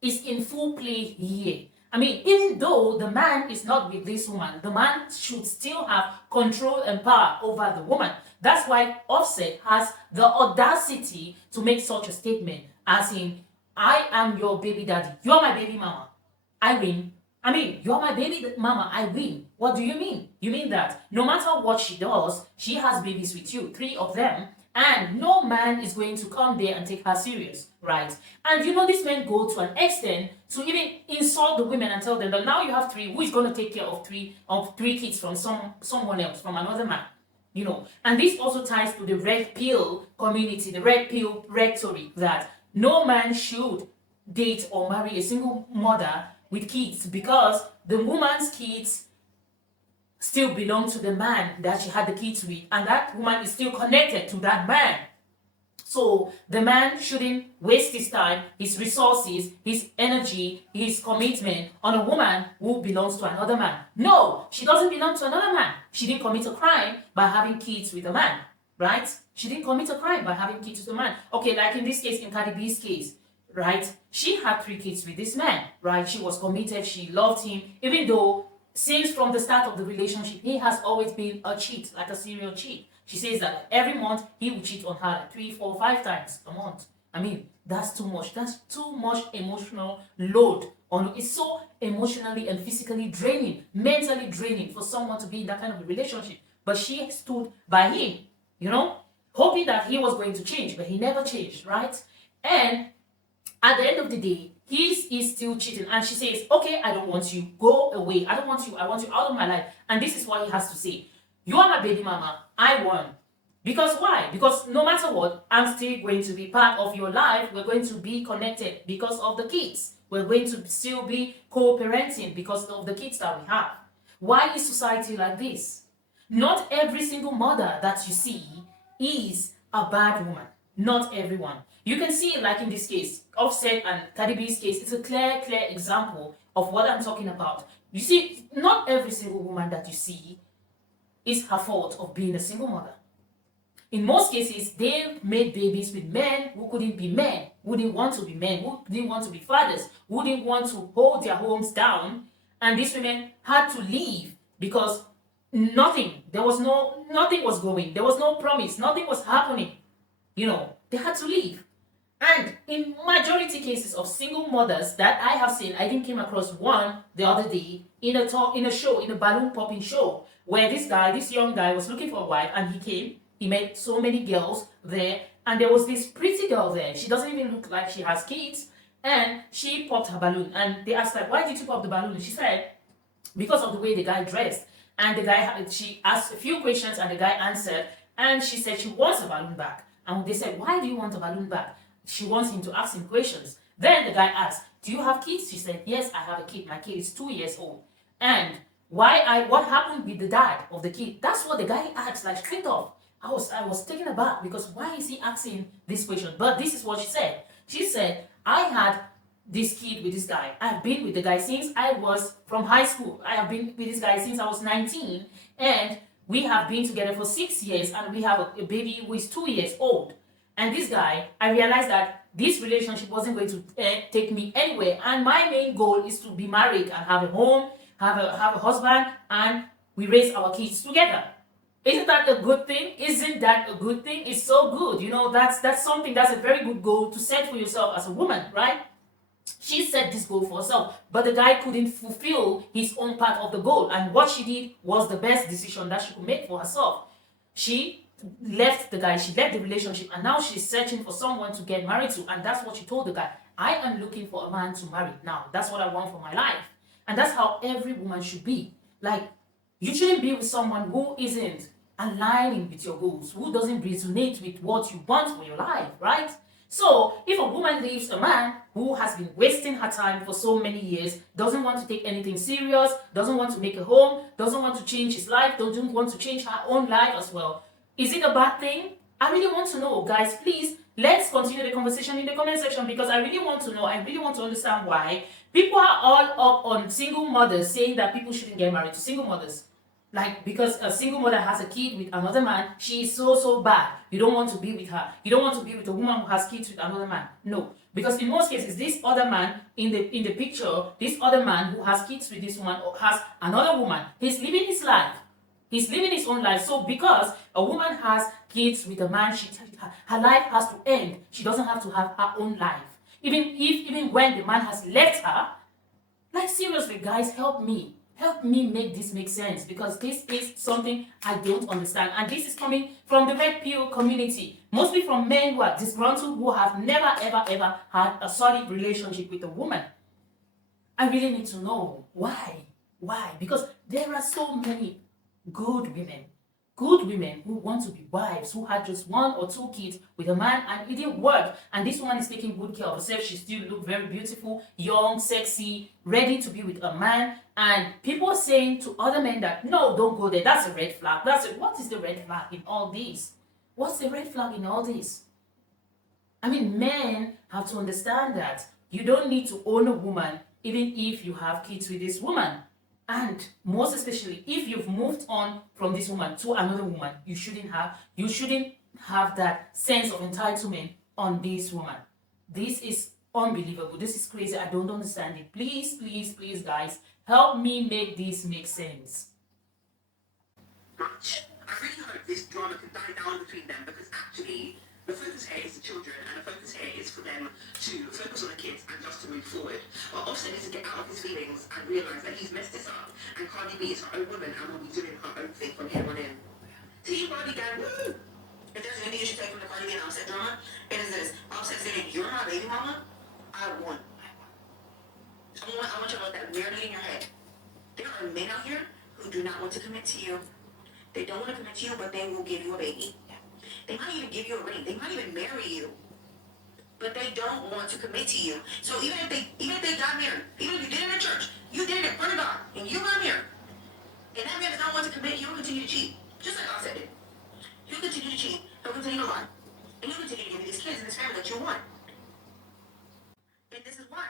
is in full play here. I mean, even though the man is not with this woman, the man should still have control and power over the woman. That's why Offset has the audacity to make such a statement, as in, I am your baby daddy. You're my baby mama. I win. I mean, you're my baby mama. I win. What do you mean? You mean that no matter what she does, she has babies with you, 3 of them, and no man is going to come there and take her serious, right? And you know, these men go to an extent to even insult the women and tell them that now you have 3. Who is going to take care of three kids from someone else, from another man? You know, and this also ties to the red pill community, the red pill rhetoric that no man should date or marry a single mother with kids because the woman's kids still belong to the man that she had the kids with, and that woman is still connected to that man. So the man shouldn't waste his time, his resources, his energy, his commitment on a woman who belongs to another man. No, she doesn't belong to another man. She didn't commit a crime by having kids with a man. right? She didn't commit a crime by having kids with a man. Okay, like in this case, in Cardi B's case, right? She had 3 kids with this man, right? She was committed, she loved him, even though since from the start of the relationship, he has always been a cheat, like a serial cheat. She says that every month he would cheat on her like 3, 4, 5 times a month. I mean, that's too much. That's too much emotional load on. It's so emotionally and physically draining, mentally draining for someone to be in that kind of a relationship. But she stood by him, you know, hoping that he was going to change, but he never changed, right? And at the end of the day, he is still cheating. And she says, okay, I don't want you. Go away. I don't want you. I want you out of my life. And this is what he has to say. You are my baby mama. I won. Because why? Because no matter what, I'm still going to be part of your life. We're going to be connected because of the kids. We're going to still be co-parenting because of the kids that we have. Why is society like this? Not every single mother that you see is a bad woman. Not everyone. You can see it like in this case, Offset and Cardi B's case. It's a clear example of what I'm talking about. You see, not every single woman that you see is her fault of being a single mother. In most cases, they made babies with men who couldn't be men, who didn't want to be men, who didn't want to be fathers, who didn't want to hold their homes down. And these women had to leave because nothing was going. There was no promise. Nothing was happening. You know, they had to leave. And in majority cases of single mothers that I have seen, I even came across one the other day in a balloon popping show, where this young guy was looking for a wife, and he came. He met so many girls there, and there was this pretty girl there. She doesn't even look like she has kids, and she popped her balloon. And they asked her, why did you pop the balloon? And she said, because of the way the guy dressed. And she asked a few questions, and the guy answered, and she said she wants a balloon back. And they said, why do you want a balloon back? She wants him to ask him questions. Then the guy asked, do you have kids? She said, yes, I have a kid. My kid is 2 years old. And what happened with the dad of the kid? That's what the guy asked, like straight off. I was taken aback, because why is he asking this question? But this is what she said. She said, I had this kid with this guy. I've been with the guy since I was from high school. I have been with this guy since I was 19. And we have been together for 6 years, and we have a baby who is 2 years old. And this guy, I realized that this relationship wasn't going to take me anywhere. And my main goal is to be married and have a home, have a husband, and we raise our kids together. Isn't that a good thing? Isn't that a good thing? It's so good. You know, that's a very good goal to set for yourself as a woman, right? She set this goal for herself, but the guy couldn't fulfill his own part of the goal. And what she did was the best decision that she could make for herself. She left the guy, she left the relationship, and now she's searching for someone to get married to. And that's what she told the guy. I am looking for a man to marry now. That's what I want for my life. And that's how every woman should be. Like, you shouldn't be with someone who isn't aligning with your goals, who doesn't resonate with what you want for your life, right? So, if a woman leaves a man who has been wasting her time for so many years, doesn't want to take anything serious, doesn't want to make a home, doesn't want to change his life, doesn't want to change her own life as well, is it a bad thing? I really want to know, guys. Please, let's continue the conversation in the comment section, because I really want to know, I really want to understand why people are all up on single mothers saying that people shouldn't get married to single mothers. Like, because a single mother has a kid with another man, she is so bad. You don't want to be with her. You don't want to be with a woman who has kids with another man. No. Because in most cases, this other man in the picture, this other man who has kids with this woman or has another woman, he's living his life. He's living his own life. So because a woman has kids with a man, her life has to end. She doesn't have to have her own life. Even when the man has left her, like, seriously, guys, help me. Help me make this make sense, because this is something I don't understand. And this is coming from the red pill community, mostly from men who are disgruntled, who have never, ever had a solid relationship with a woman. I really need to know why. Why? Because there are so many good women who want to be wives, who had just 1 or 2 kids with a man, and it didn't work. And this woman is taking good care of herself. She still looks very beautiful, young, sexy, ready to be with a man. And people are saying to other men that, no, don't go there. That's a red flag. What is the red flag in all this? What's the red flag in all this? I mean, men have to understand that you don't need to own a woman even if you have kids with this woman. And most especially, if you've moved on from this woman to another woman, you shouldn't have that sense of entitlement on this woman. This is unbelievable. This is crazy. I don't understand it. Please, please, please, guys, help me make this make sense. Much. I really hope this drama can die down between them, because actually the focus here is the children, and the focus here is for them to focus on the kids and just to move forward. But Offset needs to get out of his feelings and realise that he's messed this up, and Cardi B is her own woman and will be doing her own thing from here on in. Team Cardi gang, woo! If there's anything you should take from the Cardi B and Offset drama, it is this. Offset saying, "You're my baby mama, I won." I want you to let that marinate in your head. There are men out here who do not want to commit to you. They don't want to commit to you, but they will give you a baby. They might even give you a ring. They might even marry you. But they don't want to commit to you. So even if they got married, even if you did it in church, you did it in front of God, and you got married, and that man does not want to commit, you'll continue to cheat. Just like I said it. He'll continue to cheat, he'll continue to lie, and he'll continue to give you these kids and this family that you want. And this is why.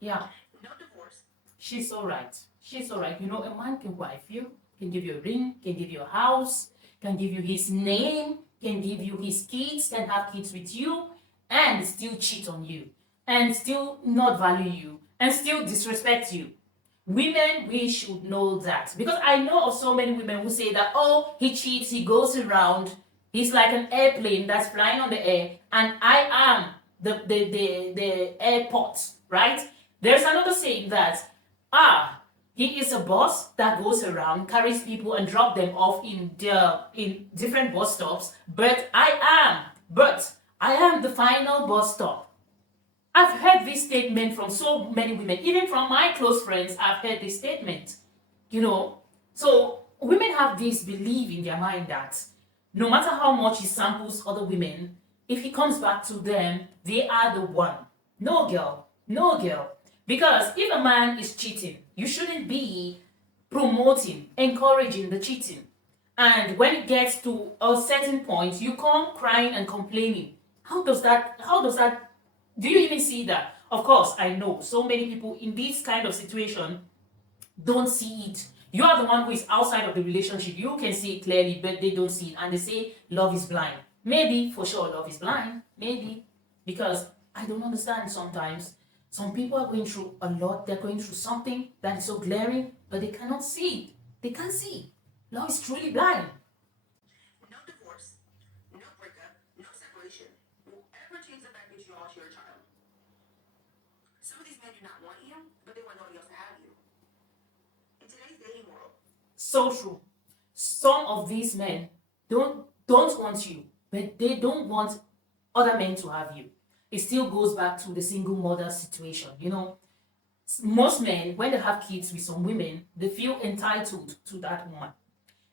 Yeah. No divorce. She's all right. She's all right. You know, a man can wife you, can give you a ring, can give you a house, can give you his name, can give you his kids, can have kids with you, and still cheat on you, and still not value you, and still disrespect you. Women, we should know that. Because I know of so many women who say that, oh, he cheats, he goes around, he's like an airplane that's flying on the air, and I am the airport, right? There's another saying that, he is a boss that goes around, carries people and drop them off in different bus stops, but I am the final bus stop. I've heard this statement from so many women, even from my close friends. I've heard this statement, you know. So women have this belief in their mind that no matter how much he samples other women, if he comes back to them, they are the one. No, girl. No, girl. Because if a man is cheating, you shouldn't be promoting, encouraging the cheating. And when it gets to a certain point, you come crying and complaining. How does that, do you even see that? Of course, I know so many people in this kind of situation don't see it. You are the one who is outside of the relationship. You can see it clearly, but they don't see it. And they say love is blind. Maybe, for sure, love is blind. Maybe. Because I don't understand sometimes. Some people are going through a lot. They're going through something that is so glaring, but they cannot see it. They can't see. Love is truly blind. No divorce, no breakup, no separation will ever change the fact that you lost your child. Some of these men do not want you, but they want nobody else to have you. In today's dating world. So true. Some of these men don't want you, but they don't want other men to have you. It still goes back to the single mother situation, you know. Most men, when they have kids with some women, they feel entitled to that woman.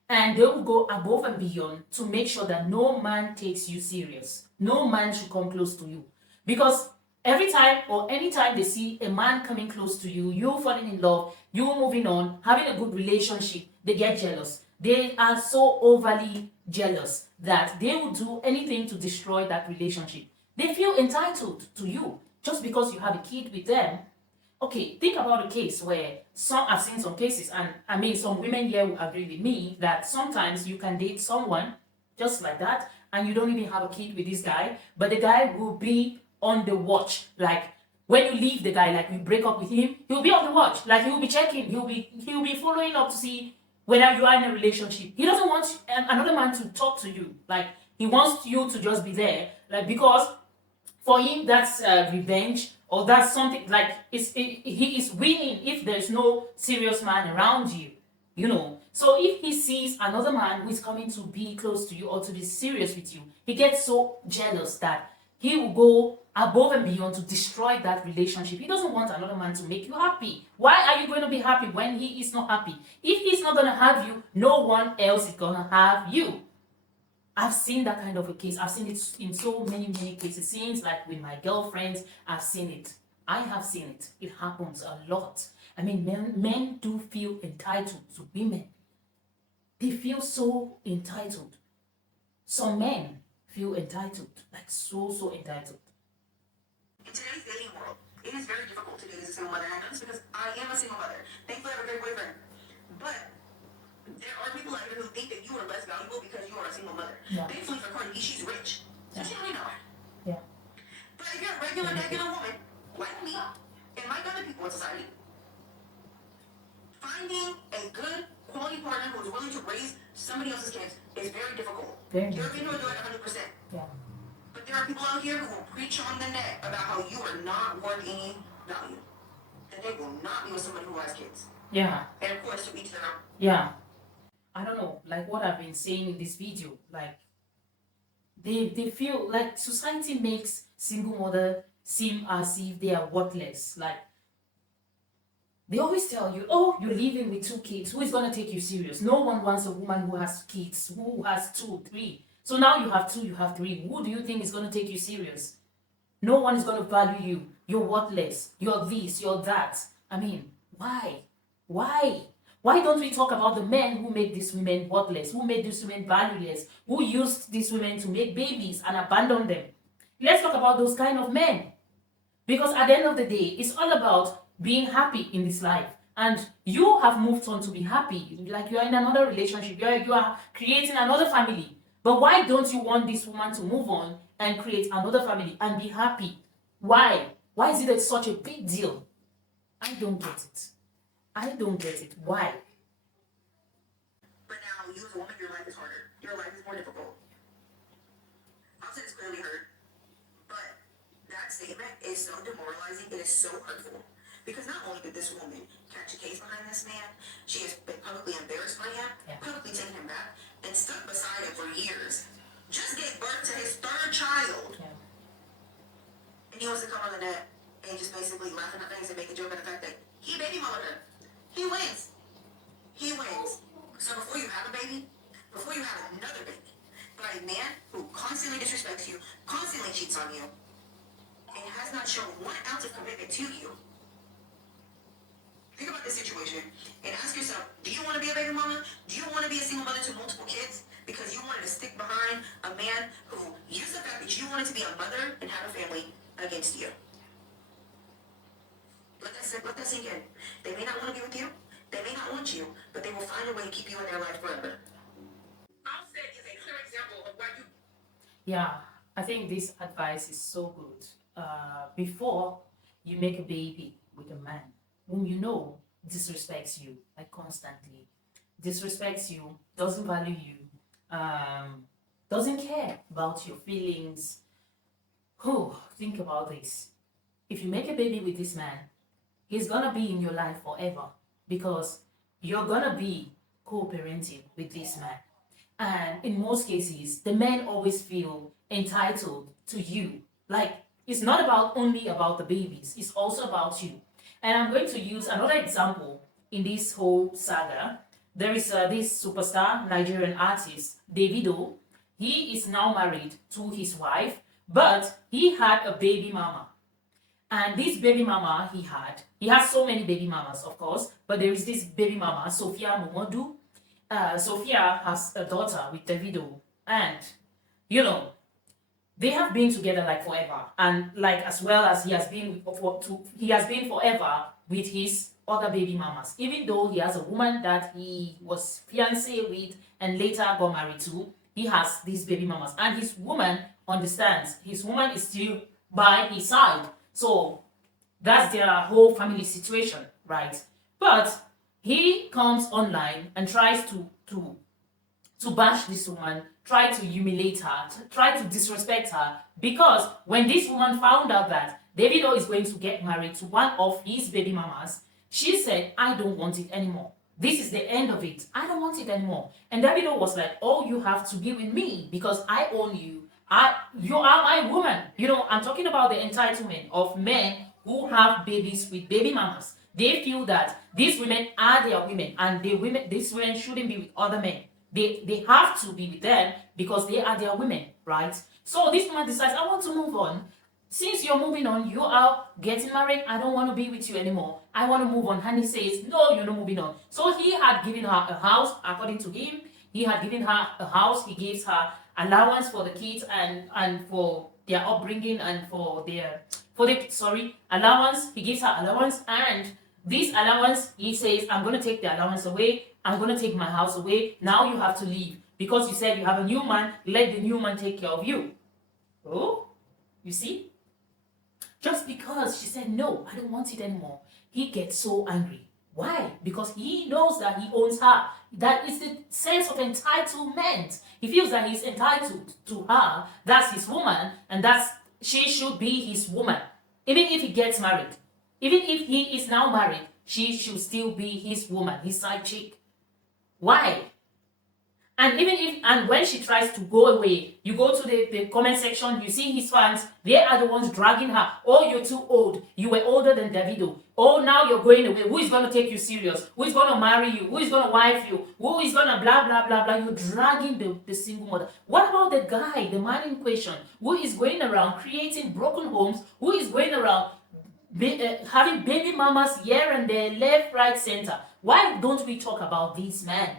And they will go above and beyond to make sure that no man takes you serious. No man should come close to you. Because every time or anytime they see a man coming close to you, you falling in love, you moving on, having a good relationship, they get jealous. They are so overly jealous that they will do anything to destroy that relationship. They feel entitled to you just because you have a kid with them. Okay, think about a case where I've seen some cases, and I mean, some women here will agree with me that sometimes you can date someone just like that, and you don't even have a kid with this guy, but the guy will be on the watch. Like, when you leave the guy, like you break up with him, he'll be on the watch. Like, he'll be checking, he'll be following up to see whether you are in a relationship. He doesn't want another man to talk to you. Like, he wants you to just be there, like, because for him that's revenge, or that's something like he is winning if there's no serious man around you, you know. So if he sees another man who is coming to be close to you or to be serious with you, he gets so jealous that he will go above and beyond to destroy that relationship. He doesn't want another man to make you happy. Why are you going to be happy when he is not happy? If he's not going to have you, no one else is going to have you. I've seen that kind of a case. I've seen it in so many cases. Since, like, with my girlfriends, I've seen it. I have seen it. It happens a lot. I mean, men do feel entitled to women. They feel so entitled. Some men feel entitled, like so entitled. In today's dating world, it is very difficult to date as a single mother. And I know this because I am a single mother. Thankfully, I have a great boyfriend. But there are people out here who think that you are less valuable because you are a single mother. Yeah. Thankfully for Cardi B, she's rich. So she don't need no man. Yeah. But if you're a regular woman, like me, and like other people in society, finding a good quality partner who is willing to raise somebody else's kids is very difficult. Very You're going to do it 100%. Yeah. But there are people out here who will preach on the net about how you are not worth any value. And they will not be with somebody who has kids. Yeah. And of course, to each their own. Yeah. I don't know, like what I've been saying in this video, like they feel like society makes single mother seem as if they are worthless. Like they always tell you, oh, you're living with 2 kids. Who is going to take you serious? No one wants a woman who has kids, who has 2, 3. So now you have 2, you have 3. Who do you think is going to take you serious? No one is going to value you. You're worthless. You're this, you're that. I mean, why? Why? Why don't we talk about the men who made these women worthless, who made these women valueless, who used these women to make babies and abandon them? Let's talk about those kind of men. Because at the end of the day, it's all about being happy in this life. And you have moved on to be happy. Like you are in another relationship. You are creating another family. But why don't you want this woman to move on and create another family and be happy? Why? Why is it such a big deal? I don't get it. I don't get it. Why? But now, you as a woman, your life is harder. Your life is more difficult. I'll say it's clearly heard. But that statement is so demoralizing. It is so hurtful. Because not only did this woman catch a case behind this man, she has been publicly embarrassed by him, publicly taken him back, and stuck beside him for years. Just gave birth to his 3rd child. Yeah. And he wants to come on the net and just basically laughing at things and make a joke at the fact that he baby mama her. He wins. He wins. So before you have a baby, before you have another baby, by a man who constantly disrespects you, constantly cheats on you, and has not shown 1 ounce of commitment to you, think about this situation and ask yourself, do you want to be a baby mama? Do you want to be a single mother to multiple kids because you wanted to stick behind a man who used the fact that you wanted to be a mother and have a family against you? Let that sink in. They may not want to be with you. They may not want you, but they will find a way to keep you in their life forever. Offset is a clear example of why you... Yeah, I think this advice is so good. Before you make a baby with a man whom you know disrespects you, like constantly, disrespects you, doesn't value you, doesn't care about your feelings. Think about this. If you make a baby with this man, he's gonna be in your life forever because you're gonna be co-parenting with this man. And in most cases, the men always feel entitled to you. Like, it's not only about the babies, it's also about you. And I'm going to use another example in this whole saga. There is this superstar Nigerian artist, Davido. He is now married to his wife, but he had a baby mama. And this baby mama he has so many baby mamas, of course, but there is this baby mama, Sophia Momodu. Sophia has a daughter with Davido, and they have been together like forever, and like as well as he has been forever with his other baby mamas. Even though he has a woman that he was fiancé with and later got married to, he has these baby mamas, and his woman understands. His woman is still by his side. So that's their whole family situation, right? But he comes online and tries to bash this woman, try to humiliate her, try to disrespect her, because when this woman found out that Davido is going to get married to one of his baby mamas, she said, I don't want it anymore. This is the end of it. I don't want it anymore. And Davido was like, oh, you have to be with me because I own you. You are my woman. I'm talking about the entitlement of men who have babies with baby mamas. They feel that these women are their women, and these women shouldn't be with other men. They have to be with them because they are their women, right? So this woman decides, I want to move on. Since you're moving on, you are getting married, I don't want to be with you anymore. I want to move on. And he says, no, you're not moving on. So he had given her a house, according to him. He had given her a house. He gives her allowance for the kids and for their upbringing and for the allowance. He gives her allowance, and this allowance, he says, I'm going to take the allowance away I'm going to take my house away. Now you have to leave. Because you said you have a new man, let the new man take care of you. Oh, you see? Just because she said, no, I don't want it anymore, he gets so angry. Why? Because he knows that he owns her. That is the sense of entitlement. He feels that he's entitled to her. That's his woman, and she should be his woman. Even if he gets married, even if he is now married, she should still be his woman, his side chick. Why? And when she tries to go away, you go to the comment section, you see his fans, they are the ones dragging her. Oh, you're too old. You were older than Davido. Oh, now you're going away. Who is going to take you serious? Who is going to marry you? Who is going to wife you? Who is going to blah, blah, blah, blah. You're dragging the single mother. What about the guy, the man in question, who is going around creating broken homes, who is going around having baby mamas here and there, left, right, center? Why don't we talk about these men?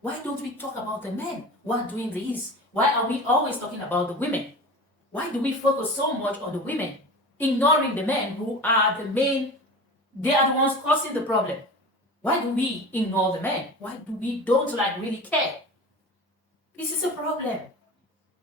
Why don't we talk about the men who are doing this? Why are we always talking about the women? Why do we focus so much on the women, ignoring the men who are the main, they are the ones causing the problem? Why do we ignore the men? Why do we don't really care? This is a problem.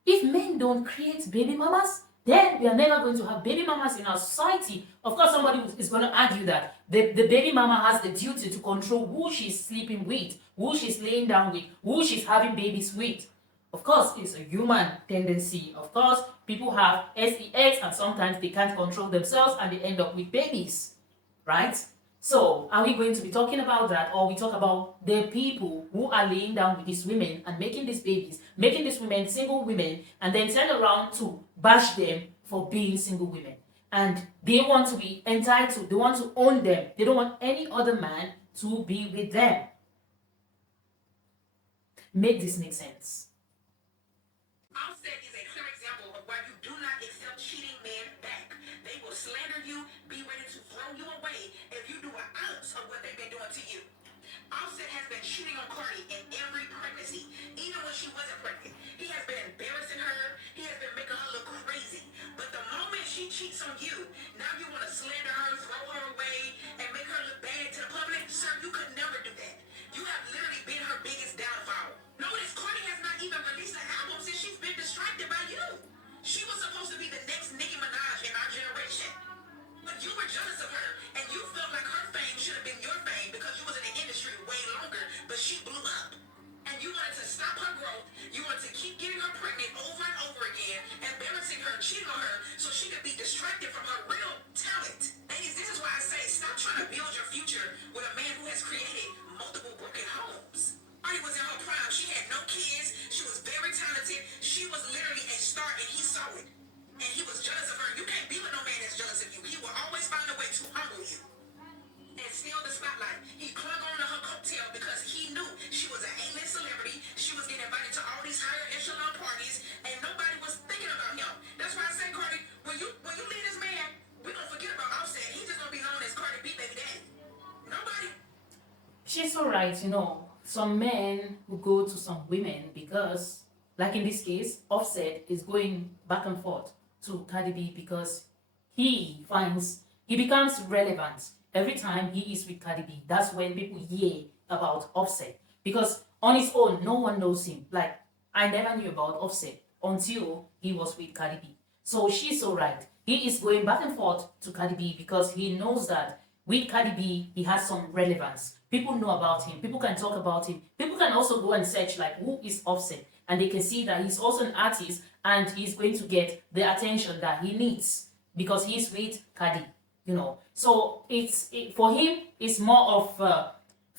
If men don't create baby mamas, then we are never going to have baby mamas in our society. Of course, somebody is going to argue that the baby mama has the duty to control who she's sleeping with, who she's laying down with, who she's having babies with. Of course, it's a human tendency. Of course, people have sex and sometimes they can't control themselves and they end up with babies, right? So, are we going to be talking about that, or we talk about the people who are laying down with these women and making these babies, making these women single women, and then turn around to bash them for being single women? And they want to be entitled, they want to own them. They don't want any other man to be with them. Make this make sense. Offset is a clear example of why you do not accept cheating men back. They will slander you, be ready to throw you away if you do an ounce of what they've been doing to you. Offset has been cheating on Cardi in every pregnancy, even when she wasn't pregnant. He has been embarrassing her. He has been making her look crazy. But the moment she cheats on you, now you want to slander her, throw her away, and make her look bad to the public? Sir, you could never do that. You have literally been her biggest downfall. Notice Cardi has not even released an album since she's been distracted by you. She was supposed to be the next Nicki Minaj in our generation. But you were jealous of her, and you felt like her fame should have been your fame because you was in the industry way longer, but she blew up. And you wanted to stop her growth. You wanted to keep getting her pregnant over and over again, embarrassing her, cheating on her, so she could be distracted from her real talent. Ladies, this is why I say stop trying to build your future with a man who has created multiple broken homes. Artie was in her prime. She had no kids. She was very talented. She was literally a star, and he saw it. And he was jealous of her. You can't be with no man that's jealous of you. He will always find a way to humble you and steal the spotlight. He clung on to her coattail because he knew she was an A-list celebrity. She was getting invited to all these higher echelon parties, and nobody was thinking about him. That's why I say, Cardi, when you leave this man, we're gonna forget about Offset. He's just gonna be known as Cardi B, baby daddy. Nobody. She's so right, Some men who go to some women because, like in this case, Offset is going back and forth to Cardi B because he becomes relevant every time he is with Cardi B. That's when people hear about Offset. Because on his own, no one knows him. Like, I never knew about Offset until he was with Cardi B. So she's so right. He is going back and forth to Cardi B because he knows that with Cardi B, he has some relevance. People know about him. People can talk about him. People can also go and search, like, who is Offset? And they can see that he's also an artist and he's going to get the attention that he needs because he's with Cardi, So for him, it's more of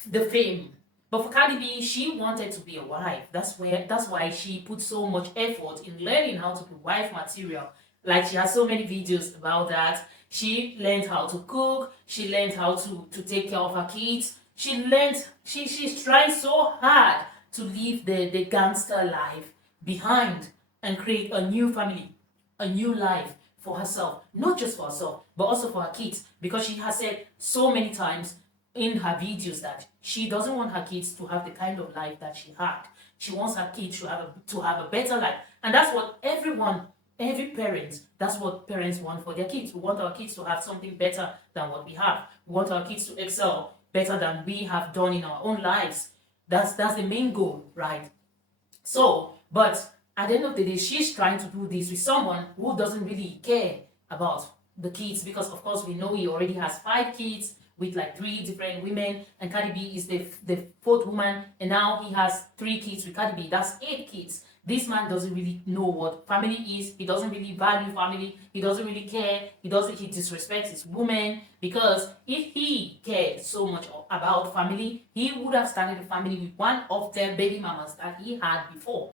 the fame. But for Cardi B, she wanted to be a wife. That's why she put so much effort in learning how to be wife material. Like, she has so many videos about that. She learned how to cook. She learned how to take care of her kids. She's trying so hard to leave the gangster life behind and create a new family, a new life for herself. Not just for herself, but also for her kids. Because she has said so many times in her videos that she doesn't want her kids to have the kind of life that she had. She wants her kids to have a better life. And that's what every parent, that's what parents want for their kids. We want our kids to have something better than what we have. We want our kids to excel better than we have done in our own lives. That's the main goal, right? So, but at the end of the day, she's trying to do this with someone who doesn't really care about the kids, because of course we know he already has 5 kids with like 3 different women, and Cardi B is the 4th woman, and now he has 3 kids with Cardi B. That's 8 kids. This man doesn't really know what family is. He doesn't really value family. He doesn't really care. He disrespects his woman, because if he cared so much about family, he would have started a family with one of the baby mamas that he had before.